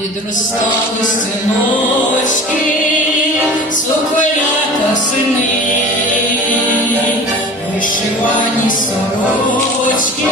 Підростали синочки, соколята сини, вишивані сорочки,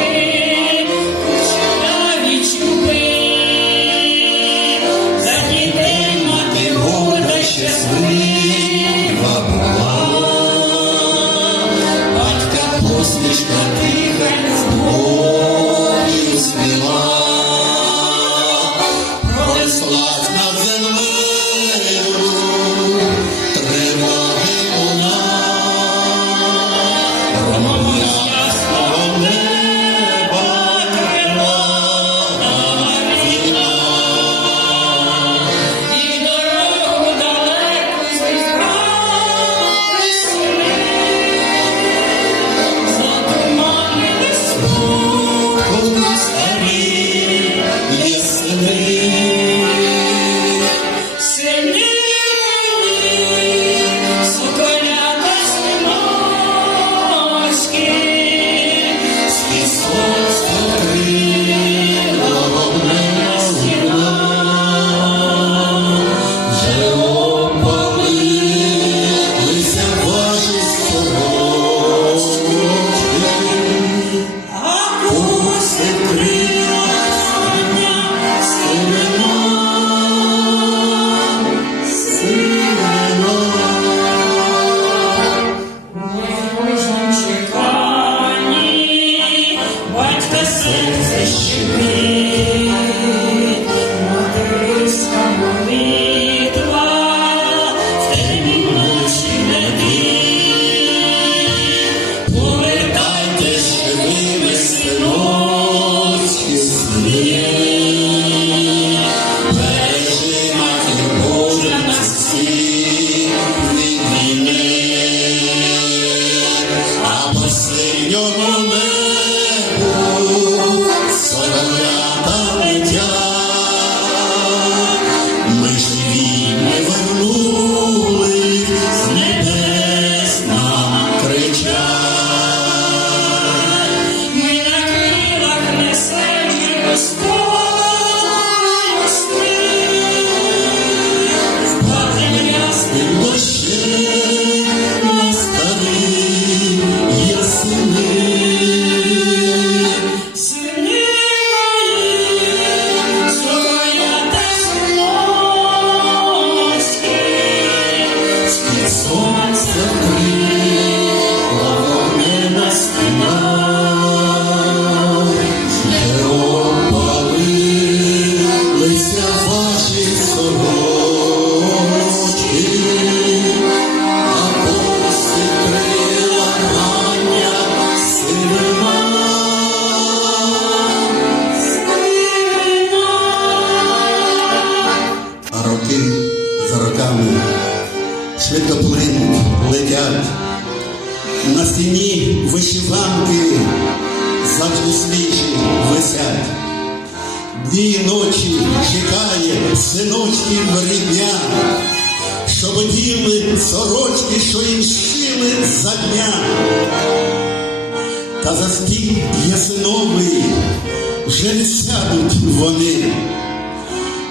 It's so much to швидко плинуть, летять. На стіні вишиванки завжди свіжі висять. Дні і ночі чекає синочків рідня, щоб оділи сорочки, що їм шили за дня. Та за стіл ясиновий вже не сядуть вони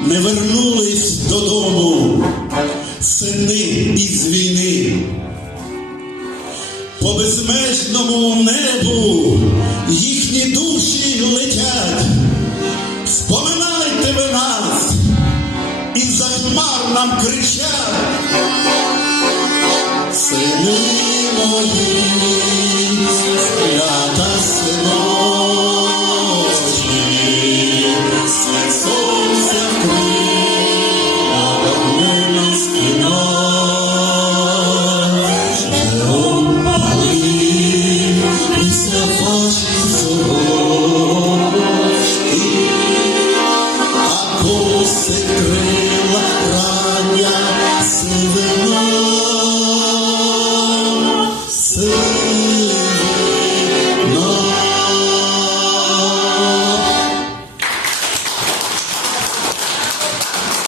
не вернулись додому сини із війни. По безмежному небу їхні душі летять. Споминайте ви нас і за хмар нам кричать. Сини мої, свята синочки,